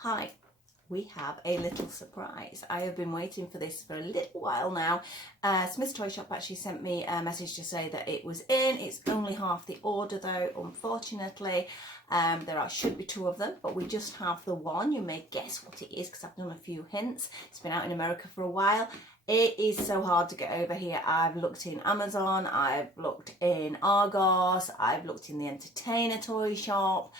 Hi, we have a little surprise. I have been waiting for this for a little while now. Smith's Toy Shop actually sent me a message to say that it was in. It's only half the order though, unfortunately. There should be two of them, but we just have the one. You may guess what it is because I've done a few hints. It's been out in America for a while. It is so hard to get over here. I've looked in Amazon, I've looked in Argos, I've looked in the Entertainer Toy Shop.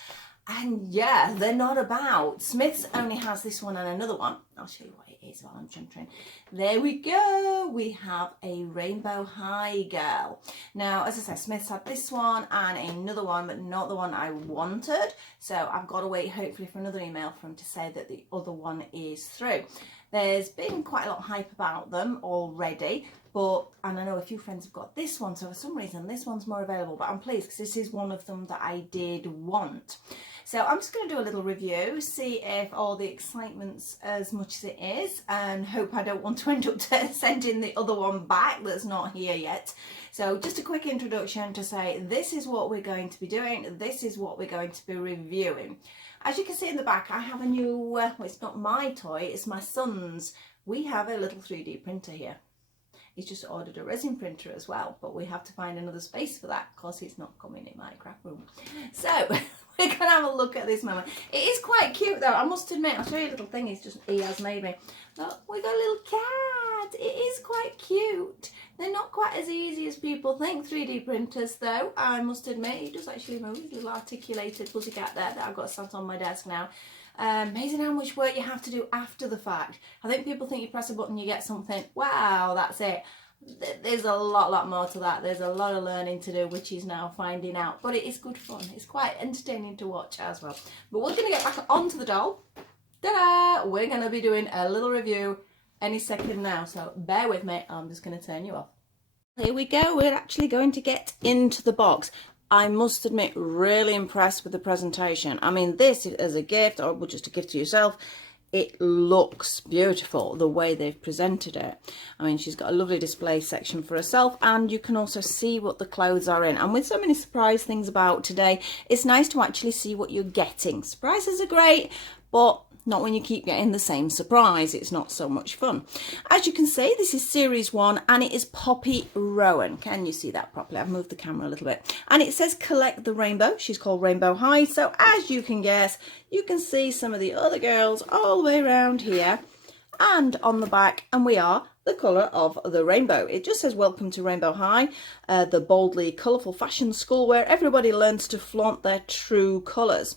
And yeah, they're not about. Smith's only has this one and another one. I'll show you what it is while I'm jumping. There we go. We have a Rainbow High girl. Now, as I said, Smith's had this one and another one, but not the one I wanted. So I've got to wait, hopefully, for another email from him to say that the other one is through. There's been quite a lot of hype about them already, and I know a few friends have got this one, so for some reason this one's more available, but I'm pleased because this is one of them that I did want. So I'm just going to do a little review, see if all the excitement's as much as it is, and hope I don't want to end up sending the other one back that's not here yet. So just a quick introduction to say this is what we're going to be doing, this is what we're going to be reviewing. As you can see in the back, I have a new, well, it's not my toy, it's my son's. We have a little 3D printer here. He's just ordered a resin printer as well, but we have to find another space for that because it's not coming in my craft room. So we're going to have a look at this moment. It is quite cute though, I must admit. I'll show you a little thing he has made me. Look, we got a little cat. It is quite cute. They're not quite as easy as people think, 3D printers though, I must admit. He does actually move, a little articulated pussycat there that I've got sat on my desk now. Amazing how much work you have to do after the fact. I think people think you press a button, you get something, wow, that's it. There's a lot more to that. There's a lot of learning to do, which he's now finding out. But it is good fun. It's quite entertaining to watch as well. But we're going to get back onto the doll. Ta-da! We're going to be doing a little review any second now. So bear with me. I'm just going to turn you off. Here we go. We're actually going to get into the box. I must admit, really impressed with the presentation. I mean, this as a gift, or just a gift to yourself, it looks beautiful the way they've presented it. I mean, she's got a lovely display section for herself, and you can also see what the clothes are in. And with so many surprise things about today, it's nice to actually see what you're getting. Surprises are great, but not when you keep getting the same surprise. It's not so much fun. As you can see, this is series 1 and it is Poppy Rowan. Can you see that properly? I've moved the camera a little bit. And it says collect the rainbow. She's called Rainbow High. So as you can guess, you can see some of the other girls all the way around here and on the back. And we are the colour of the rainbow. It just says welcome to Rainbow High, the boldly colourful fashion school where everybody learns to flaunt their true colours.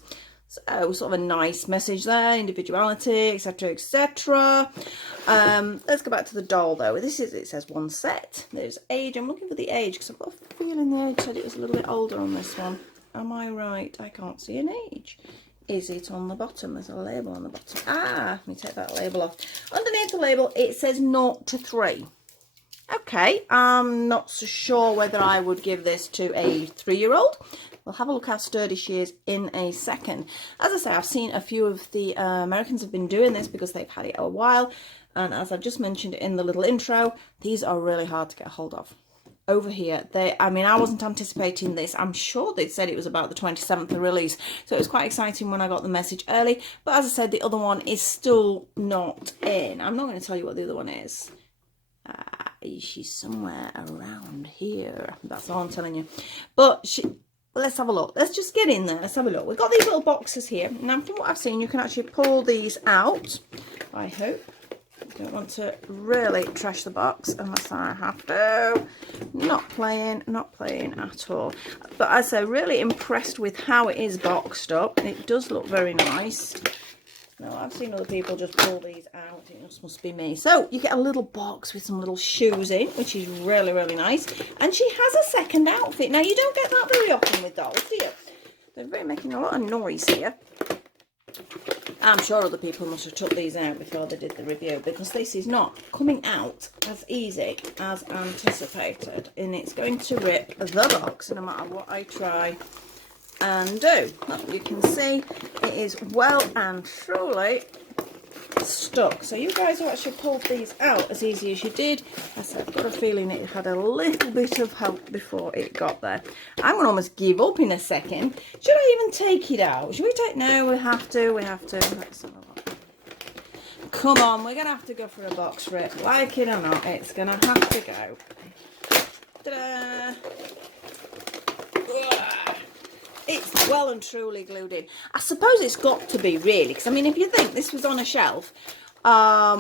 So sort of a nice message there, individuality, etc, etc. Let's go back to the doll though. It says one set. There's age. I'm looking for the age because I've got a feeling the age said it was a little bit older on this one. Am I right? I can't see an age. Is it on the bottom? There's a label on the bottom. Let me take that label off. Underneath the label it says 0 to 3. Okay, I'm not so sure whether I would give this to a 3-year-old. We'll have a look how sturdy she is in a second. As I say, I've seen a few of the Americans have been doing this because they've had it a while. And as I just mentioned in the little intro, these are really hard to get a hold of. Over here, I mean, I wasn't anticipating this. I'm sure they said it was about the 27th of release. So it was quite exciting when I got the message early. But as I said, the other one is still not in. I'm not going to tell you what the other one is. She's somewhere around here. That's all I'm telling you. But let's have a look. Let's just get in there. Let's have a look. We've got these little boxes here. Now, from what I've seen, you can actually pull these out. I hope. I don't want to really trash the box unless I have to. Not playing at all. But as I say, really impressed with how it is boxed up. It does look very nice. No, I've seen other people just pull these out. It just must be me. So you get a little box with some little shoes in, which is really, really nice. And she has a second outfit. Now, you don't get that very often with dolls, do you? They're making a lot of noise here. I'm sure other people must have took these out before they did the review, because this is not coming out as easy as anticipated. And it's going to rip the box no matter what I try and do. Look, you can see it is well and truly stuck. So you guys who actually pulled these out as easy as you did, I've got a feeling it had a little bit of help before it got there. I'm going to almost give up in a second. Should I even take it out? Should we take? No, we have to. Let's have a look. Come on, we're going to have to go for a box rip. Like it or not, it's going to have to go. Ta-da! It's well and truly glued in. I suppose it's got to be, really, because I mean, if you think this was on a shelf, I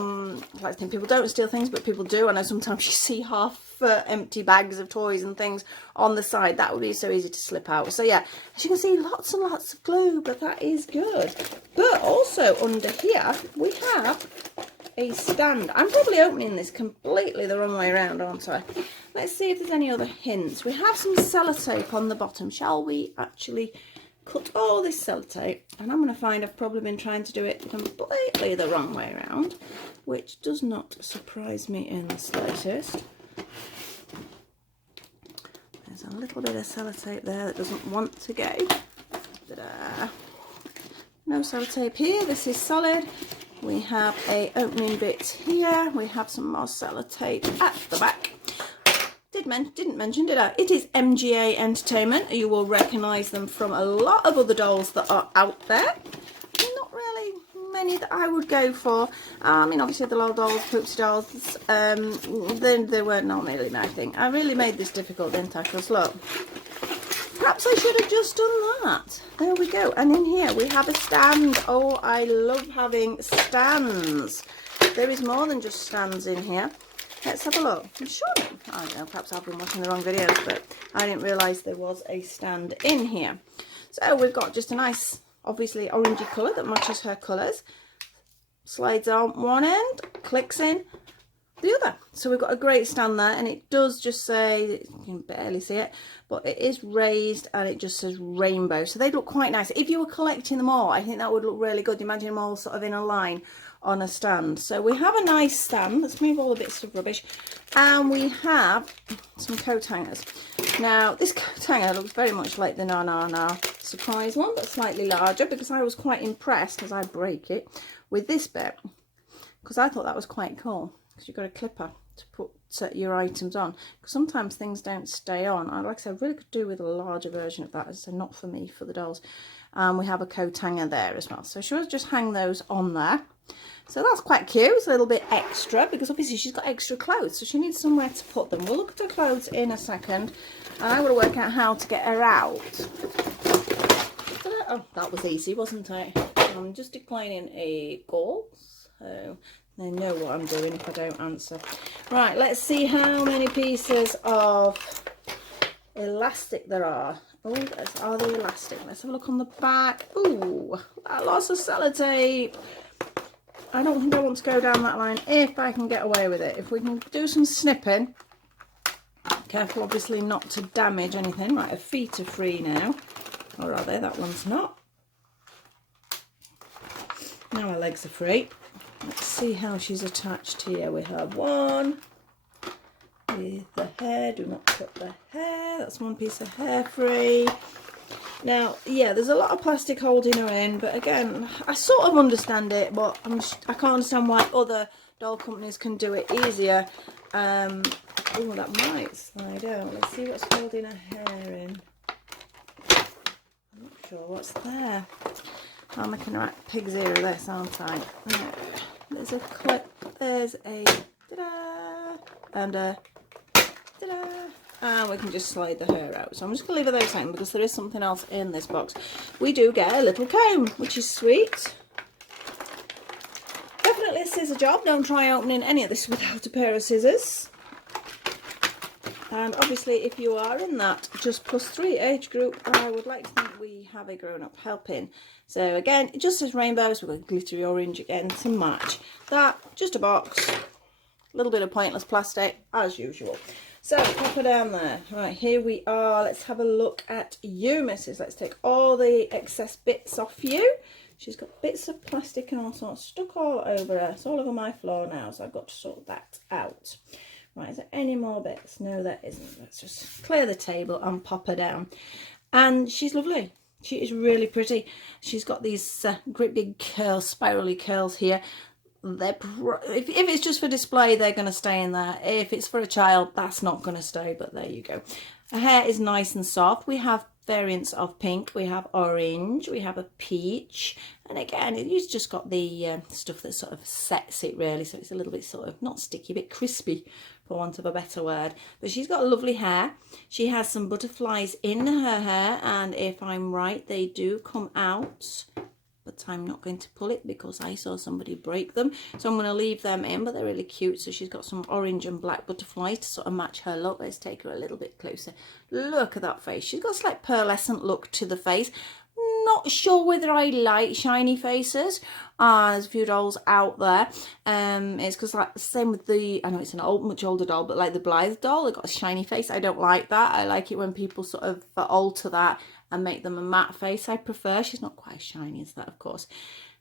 like to think people don't steal things, but people do. I know sometimes you see half empty bags of toys and things on the side. That would be so easy to slip out. So yeah, as you can see, lots and lots of glue, but that is good. But also under here we have a stand. I'm probably opening this completely the wrong way around, aren't I? Let's see if there's any other hints. We have some sellotape on the bottom. Shall we actually cut all this sellotape? And I'm going to find I've probably been trying to do it completely the wrong way around, which does not surprise me in the slightest. There's a little bit of sellotape there that doesn't want to go. Ta-da. No sellotape here. This is solid. We have a opening bit here. We have some more sellotape at the back. Didn't mention, did I? It is MGA Entertainment. You will recognise them from a lot of other dolls that are out there. Not really many that I would go for. I mean, obviously the little dolls, Poopsie dolls, they were not really my thing. I really made this difficult, didn't I? Because look, perhaps I should have just done that. There we go. And in here we have a stand. Oh, I love having stands. There is more than just stands in here. Let's have a look. I'm sure, I don't know, perhaps I've been watching the wrong videos, but I didn't realise there was a stand in here. So we've got just a nice, obviously, orangey colour that matches her colours. Slides on one end, clicks in the other. So we've got a great stand there, and it does just say, you can barely see it, but it is raised and it just says rainbow. So they look quite nice. If you were collecting them all, I think that would look really good. Imagine them all sort of in a line on a stand. So we have a nice stand. Let's move all the bits of rubbish. And we have some coat hangers. Now, this coat hanger looks very much like the Na Na Na surprise one, but slightly larger, because I was quite impressed, as I break it, with this bit, because I thought that was quite cool, because you've got a clipper to put your items on, because sometimes things don't stay on. Like I said, I really could do with a larger version of that, so not for me, for the dolls. We have a coat hanger there as well, so she'll just hang those on there. So that's quite cute. It's a little bit extra, because obviously she's got extra clothes, so she needs somewhere to put them. We'll look at her clothes in a second, and I will work out how to get her out. Oh, that was easy, wasn't it? I'm just declining a call, so they know what I'm doing if I don't answer. Right, let's see how many pieces of elastic there are. Oh, are they elastic? Let's have a look on the back. Ooh, lots of sellotape. I don't think I want to go down that line if I can get away with it. If we can do some snipping, careful obviously not to damage anything. Right, her feet are free now, or are they? That one's not. Now her legs are free. Let's see how she's attached here. We have one with the hair. Do not cut the hair. That's one piece of hair free. Now, yeah, there's a lot of plastic holding her in, but again, I sort of understand it, but I can't understand why other doll companies can do it easier. Oh, that might slide out. Let's see what's holding her hair in. I'm not sure what's there. I'm making a right pig's ear of this, aren't I? No. There's a clip. There's a ta-da, and a ta-da. And we can just slide the hair out. So I'm just going to leave those hanging, because there is something else in this box. We do get a little comb, which is sweet. Definitely a scissor job. Don't try opening any of this without a pair of scissors. And obviously, if you are in that just +3 age group, I would like to think we have a grown-up helping. So again, it just says rainbows. We've got glittery orange again to match. That, just a box. A little bit of pointless plastic, as usual. So, pop her down there. Right, here we are. Let's have a look at you, missus. Let's take all the excess bits off you. She's got bits of plastic and all sorts stuck all over her. It's all over my floor now, so I've got to sort that out. Right, is there any more bits? No, there isn't. Let's just clear the table and pop her down. And she's lovely. She is really pretty. She's got these great big curls, spirally curls here. If it's just for display, they're going to stay in there. If it's for a child, that's not going to stay, but there you go. Her hair is nice and soft. We have variants of pink. We have orange, we have a peach, and again you've just got the stuff that sort of sets it really, so it's a little bit sort of not sticky, a bit crispy for want of a better word. But she's got lovely hair. She has some butterflies in her hair, and if I'm right, they do come out, but I'm not going to pull it because I saw somebody break them, so I'm going to leave them in, but they're really cute. So she's got some orange and black butterflies to sort of match her look. Let's take her a little bit closer. Look at that face. She's got a slight pearlescent look to the face. Not sure whether I like shiny faces. There's a few dolls out there. It's because like the same with the, I know it's an much older doll, but like the Blythe doll, it got a shiny face. I don't like that. I like it when people sort of alter that and make them a matte face. I prefer. She's not quite as shiny as that, of course.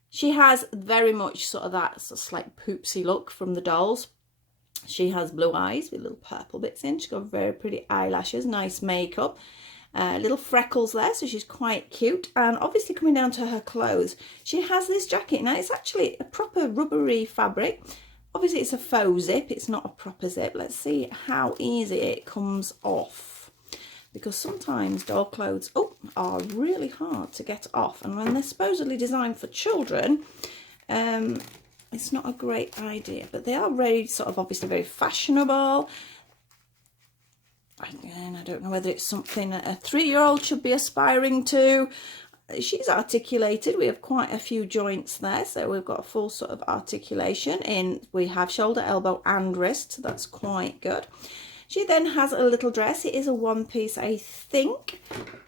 She has very much sort of that sort of slight poopsy look from the dolls. She has blue eyes with little purple bits in. She's got very pretty eyelashes, nice makeup. Little freckles there, so she's quite cute. And obviously coming down to her clothes, she has this jacket. Now it's actually a proper rubbery fabric. Obviously it's a faux zip, it's not a proper zip. Let's see how easy it comes off, because sometimes doll clothes are really hard to get off, and when they're supposedly designed for children, it's not a great idea. But they are very sort of obviously very fashionable. Again, I don't know whether it's something a 3-year-old should be aspiring to. She's articulated. We have quite a few joints there, so we've got a full sort of articulation in. We have shoulder, elbow and wrist, so that's quite good. She then has a little dress. It is a one-piece, I think.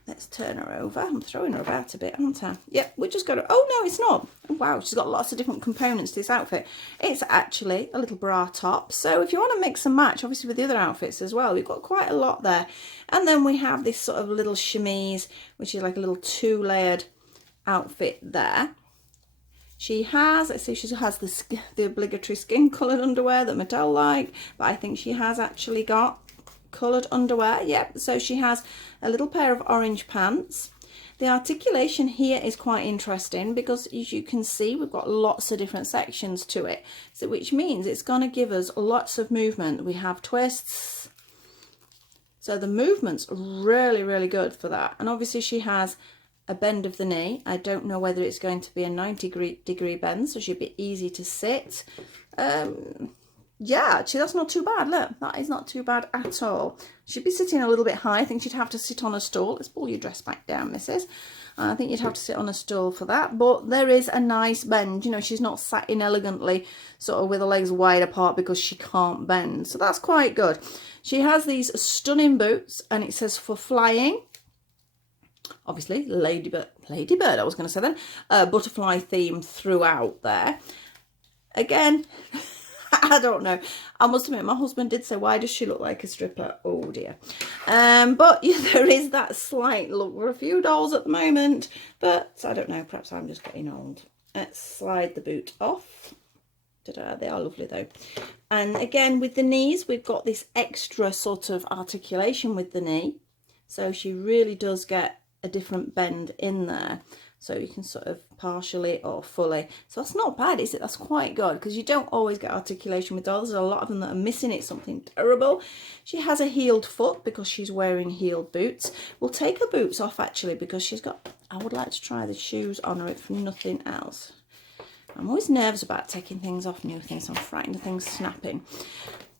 Let's turn her over. I'm throwing her about a bit, aren't I? Yep, we just got her. Oh, no, it's not. Oh, wow, she's got lots of different components to this outfit. It's actually a little bra top. So if you want to mix and match, obviously with the other outfits as well, we've got quite a lot there. And then we have this sort of little chemise, which is like a little 2-layered outfit there. She has, let's see, she has the obligatory skin coloured underwear that Mattel like, but I think she has actually got coloured underwear. Yep, so she has a little pair of orange pants. The articulation here is quite interesting because, as you can see, we've got lots of different sections to it, so which means it's going to give us lots of movement. We have twists, so the movement's really, really good for that. And obviously she has a bend of the knee. I don't know whether it's going to be a 90-degree bend, so she'd be easy to sit. Yeah, actually that's not too bad. Look, that is not too bad at all. She'd be sitting a little bit high. I think she'd have to sit on a stool. Let's pull your dress back down, missus. I think you'd have to sit on a stool for that, but there is a nice bend. You know, she's not sat inelegantly sort of with her legs wide apart because she can't bend, so that's quite good. She has these stunning boots, and it says for flying. Obviously, ladybird, I was going to say then, butterfly theme throughout there. Again, I don't know. I must admit, my husband did say, why does she look like a stripper? Oh dear. But yeah, there is that slight look for a few dolls at the moment, but I don't know, perhaps I'm just getting old. Let's slide the boot off. Ta-da, they are lovely though. And again, with the knees, we've got this extra sort of articulation with the knee. So she really does get a different bend in there, so you can sort of partially or fully. So that's not bad, is it? That's quite good, because you don't always get articulation with dolls. There's a lot of them that are missing it, something terrible. She has a heeled foot because she's wearing heeled boots. We'll take her boots off actually, because she's got, I would like to try the shoes on her if nothing else. I'm always nervous about taking things off new things. I'm frightened of things snapping.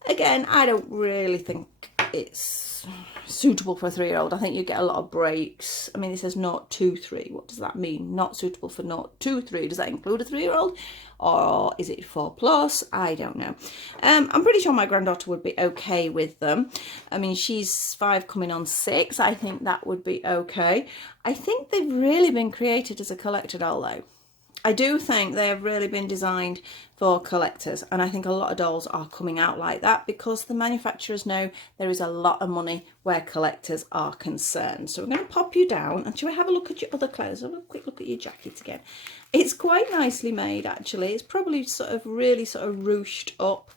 Again, I don't really think it's suitable for a 3-year-old. I think you get a lot of breaks. I mean, it says 0 to 3. What does that mean? Not suitable for 0 to 3. Does that include a 3-year-old? Or is it 4+? I don't know. I'm pretty sure my granddaughter would be okay with them. I mean, she's 5 coming on 6. I think that would be okay. I think they've really been created as a collector doll though. I do think they have really been designed for collectors, and I think a lot of dolls are coming out like that because the manufacturers know there is a lot of money where collectors are concerned. So we're going to pop you down, and shall we have a look at your other clothes? Have a quick look at your jacket again. It's quite nicely made actually. It's probably sort of really sort of ruched up.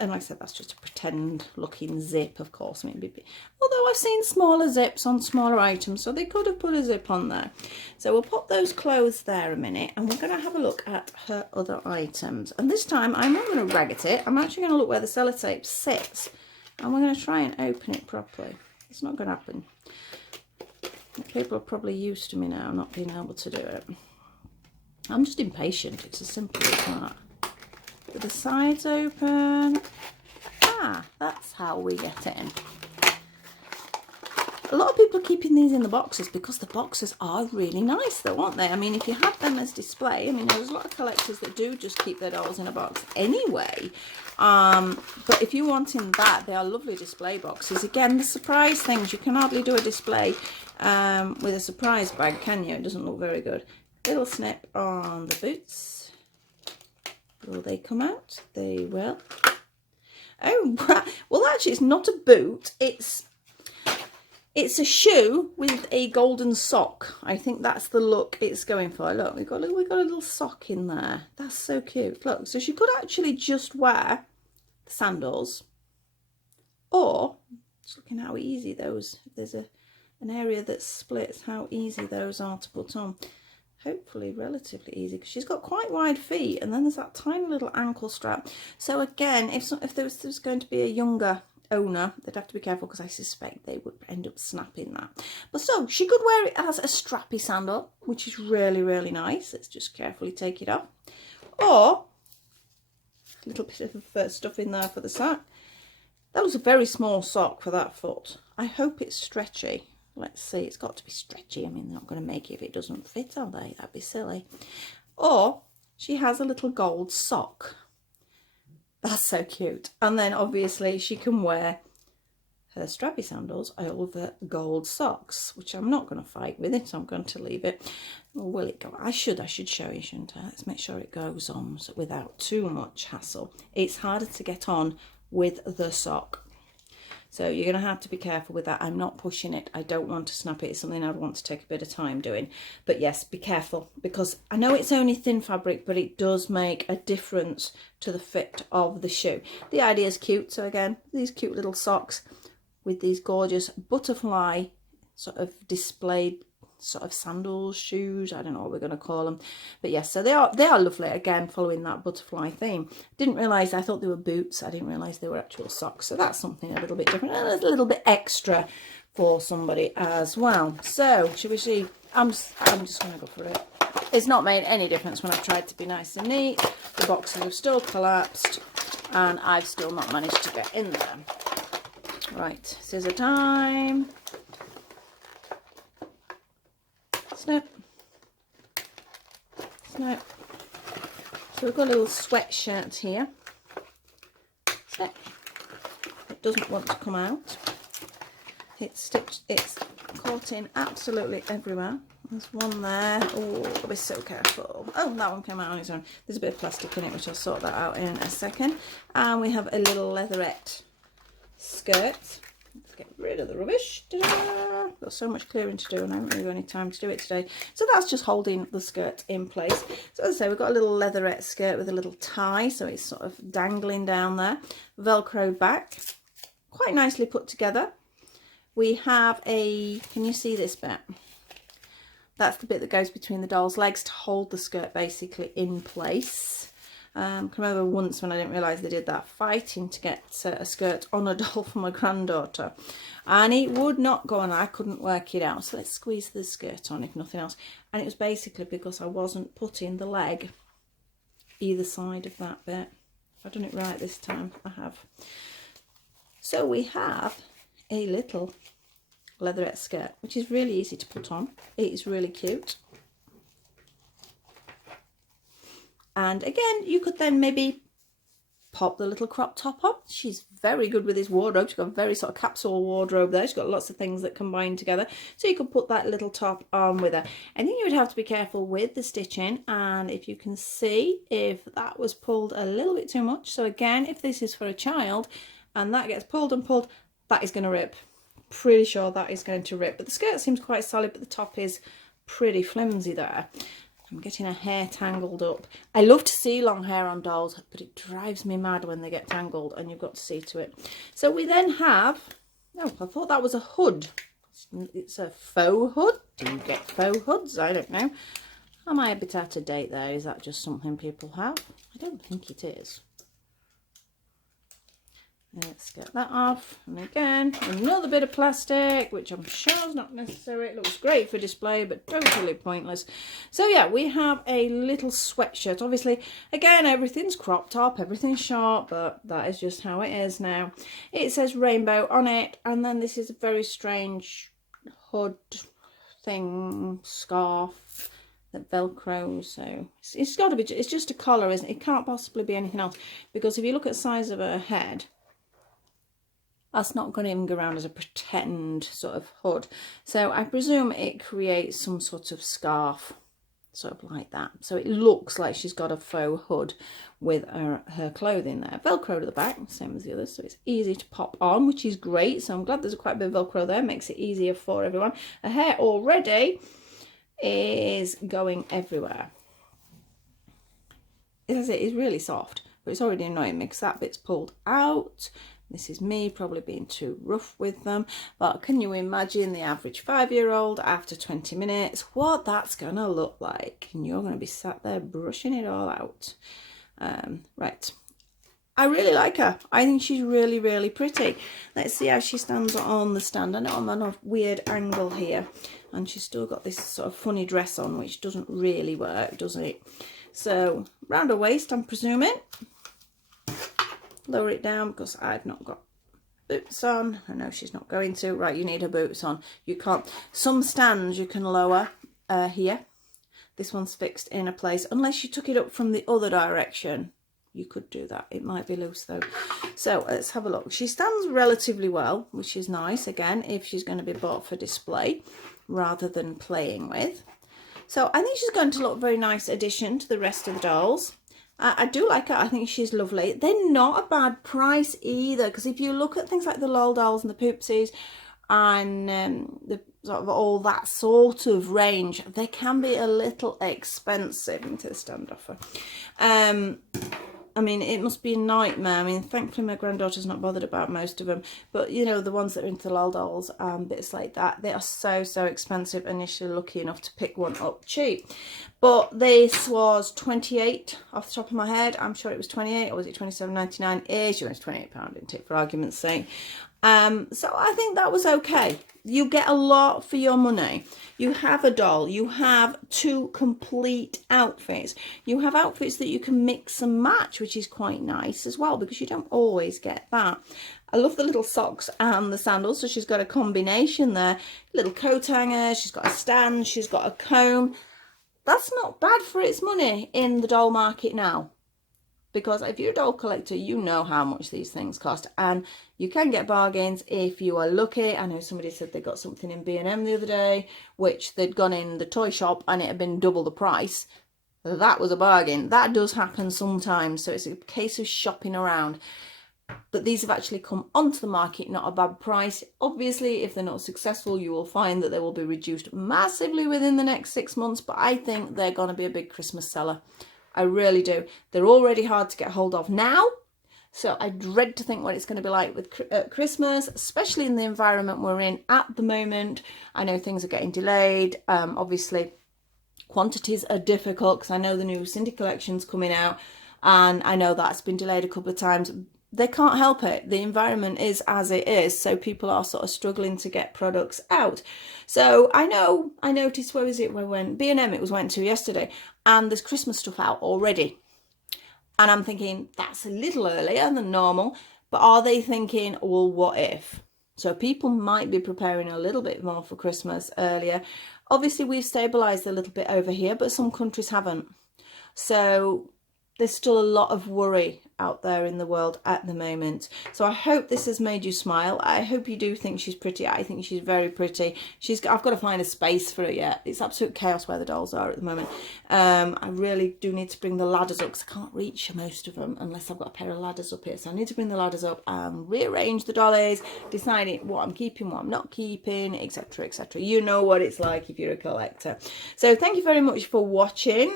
And like I said, that's just a pretend looking zip, of course. Maybe, although I've seen smaller zips on smaller items, so they could have put a zip on there. So we'll pop those clothes there a minute, and we're going to have a look at her other items. And this time, I'm not going to rag at it. I'm actually going to look where the sellotape sits, and we're going to try and open it properly. It's not going to happen. People are probably used to me now not being able to do it. I'm just impatient. It's as simple as that. With the sides open. Ah, that's how we get it in. A lot of people are keeping these in the boxes because the boxes are really nice though, aren't they? I mean, if you had them as display, I mean, there's a lot of collectors that do just keep their dolls in a box anyway. But if you're wanting that, they are lovely display boxes. Again, the surprise things, you can hardly do a display with a surprise bag, can you? It doesn't look very good. Little snip on the boots. Will they come out? They will. Oh, well, actually, it's not a boot. It's a shoe with a golden sock. I think that's the look it's going for. Look, we've got a little sock in there. That's so cute. Look, so she could actually just wear the sandals, or just looking how easy those. There's an area that splits. How easy those are to put on. Hopefully relatively easy because she's got quite wide feet, and then there's that tiny little ankle strap. So again, if there was going to be a younger owner, they'd have to be careful because I suspect they would end up snapping that. But so she could wear it as a strappy sandal, which is really, really nice. Let's just carefully take it off. Or a little bit of stuff in there for the sock. That was a very small sock for that foot. I hope it's stretchy. Let's see, it's got to be stretchy. I mean, they're not going to make it if it doesn't fit, are they? That'd be silly. Or she has a little gold sock. That's so cute. And then obviously she can wear her strappy sandals over gold socks, which I'm not going to fight with it. So I'm going to leave it. Or will it go? I should show you, shouldn't I? Let's make sure it goes on without too much hassle. It's harder to get on with the sock. So you're going to have to be careful with that. I'm not pushing it. I don't want to snap it. It's something I'd want to take a bit of time doing. But yes, be careful because I know it's only thin fabric, but it does make a difference to the fit of the shoe. The idea is cute. So again, these cute little socks with these gorgeous butterfly sort of displayed sort of sandals, shoes, I don't know what we're going to call them, but yes, so they are lovely, again following that butterfly theme. Didn't realise, I thought they were boots, I didn't realise they were actual socks, so that's something a little bit different and a little bit extra for somebody as well. So should we see? I'm just going to go for it. It's not made any difference when I've tried to be nice and neat. The boxes have still collapsed and I've still not managed to get in there. Right, scissor time. Snip, snip. So we've got a little sweatshirt here. Snip. It doesn't want to come out. It's stitched. It's caught in absolutely everywhere. There's one there. Oh, I'll be so careful. Oh, that one came out on its own. There's a bit of plastic in it, which I'll sort that out in a second. And we have a little leatherette skirt. Let's get rid of the rubbish. Got so much clearing to do and I haven't really got any time to do it today. So that's just holding the skirt in place. So as I say, we've got a little leatherette skirt with a little tie, so it's sort of dangling down there. Velcroed back, quite nicely put together. We have a, can you see this bit? That's the bit that goes between the doll's legs to hold the skirt basically in place. I can remember once when I didn't realise they did that, fighting to get a skirt on a doll for my granddaughter. And it would not go on, I couldn't work it out. So let's squeeze the skirt on if nothing else. And it was basically because I wasn't putting the leg either side of that bit. I've done it right this time, I have. So we have a little leatherette skirt, which is really easy to put on. It is really cute. And again, you could then maybe pop the little crop top on. She's very good with this wardrobe. She's got a very sort of capsule wardrobe there. She's got lots of things that combine together. So you could put that little top on with her. I think you would have to be careful with the stitching. And if you can see, if that was pulled a little bit too much. So again, if this is for a child and that gets pulled and pulled, that is going to rip. Pretty sure that is going to rip. But the skirt seems quite solid, but the top is pretty flimsy there. I'm getting her hair tangled up. I love to see long hair on dolls, but it drives me mad when they get tangled and you've got to see to it. So we then have, oh, I thought that was a hood. It's a faux hood. Do you get faux hoods? I don't know. Am I a bit out of date there? Is that just something people have? I don't think it is. Let's get that off. And again, another bit of plastic, which I'm sure is not necessary. It looks great for display, but totally pointless. So yeah, we have a little sweatshirt. Obviously, again, everything's cropped up, everything's sharp, but that is just how it is now. It says rainbow on it, and then this is a very strange hood thing, scarf that velcros. So it's got to be, it's just a collar, isn't it? It can't possibly be anything else, because if you look at the size of her head, that's not going to even go around as a pretend sort of hood. So I presume it creates some sort of scarf, sort of like that. So it looks like she's got a faux hood with her clothing there. Velcro to the back, same as the others. So it's easy to pop on, which is great. So I'm glad there's quite a bit of Velcro there. Makes it easier for everyone. Her hair already is going everywhere. As it is really soft, but it's already annoying me because that bit's pulled out. This is me probably being too rough with them, but can you imagine the average 5-year-old after 20 minutes, what that's going to look like? And you're going to be sat there brushing it all out. Right. I really like her. I think she's really, really pretty. Let's see how she stands on the stand. I know I'm on a weird angle here, and she's still got this sort of funny dress on, which doesn't really work, does it? So, round her waist, I'm presuming. Lower it down because I've not got boots on. I know she's not going to. Right, you need her boots on. You can't. Some stands you can lower here. This one's fixed in a place. Unless you took it up from the other direction, you could do that. It might be loose though. So let's have a look. She stands relatively well, which is nice. Again, if she's going to be bought for display rather than playing with. So I think she's going to look a very nice addition to the rest of the dolls. I do like her. I think she's lovely. They're not a bad price either, because if you look at things like the LOL dolls and the Poopsies and the sort of all that sort of range, they can be a little expensive into the stand offer. I mean, it must be a nightmare. I mean, thankfully my granddaughter's not bothered about most of them, but you know, the ones that are into the LOL dolls and bits like that, they are so expensive, and you're lucky enough to pick one up cheap. But this was 28 off the top of my head. I'm sure it was 28, or was it 27.99-ish? It was £28, didn't it, for argument's sake. So I think that was okay. You get a lot for your money. You have a doll. You have 2 complete outfits. You have outfits that you can mix and match, which is quite nice as well, because you don't always get that. I love the little socks and the sandals. So she's got a combination there. Little coat hanger. She's got a stand. She's got a comb. That's not bad for its money in the doll market now. Because if you're a doll collector, you know how much these things cost, and you can get bargains if you are lucky. I know somebody said they got something in B&M the other day, which they'd gone in the toy shop and it had been double the price. That was a bargain. That does happen sometimes, so it's a case of shopping around. But these have actually come onto the market, not a bad price. Obviously, if they're not successful, you will find that they will be reduced massively within the next 6 months, but I think they're going to be a big Christmas seller. I really do. They're already hard to get hold of now, so I dread to think what it's going to be like with Christmas, especially in the environment we're in at the moment. I know things are getting delayed. Obviously, quantities are difficult because I know the new Cindy collection's coming out, and I know that's been delayed a couple of times. They can't help it. The environment is as it is, so people are sort of struggling to get products out. So I noticed, where was it? Where went B&M? It was went to yesterday, and there's Christmas stuff out already. And I'm thinking that's a little earlier than normal, but are they thinking, well, what if? So people might be preparing a little bit more for Christmas earlier. Obviously, we've stabilised a little bit over here, but some countries haven't. So there's still a lot of worry out there in the world at the moment. So I hope this has made you smile. I hope you do think she's pretty. I think she's very pretty. I've got to find a space for her yet. It's absolute chaos where the dolls are at the moment. I really do need to bring the ladders up because I can't reach most of them unless I've got a pair of ladders up here. So I need to bring the ladders up and rearrange the dollies, deciding what I'm keeping, what I'm not keeping, etc, etc. You know what it's like if you're a collector. So thank you very much for watching.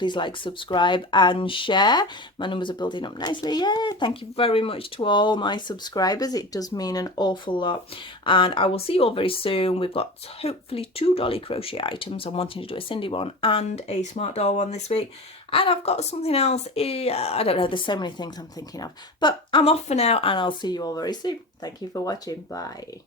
please like, subscribe and share. My numbers are building up nicely. Yeah, thank you very much to all my subscribers. It does mean an awful lot. And I will see you all very soon. We've got hopefully 2 dolly crochet items. I'm wanting to do a Cindy one and a Smart Doll one this week. And I've got something else. I don't know. There's so many things I'm thinking of. But I'm off for now, and I'll see you all very soon. Thank you for watching. Bye.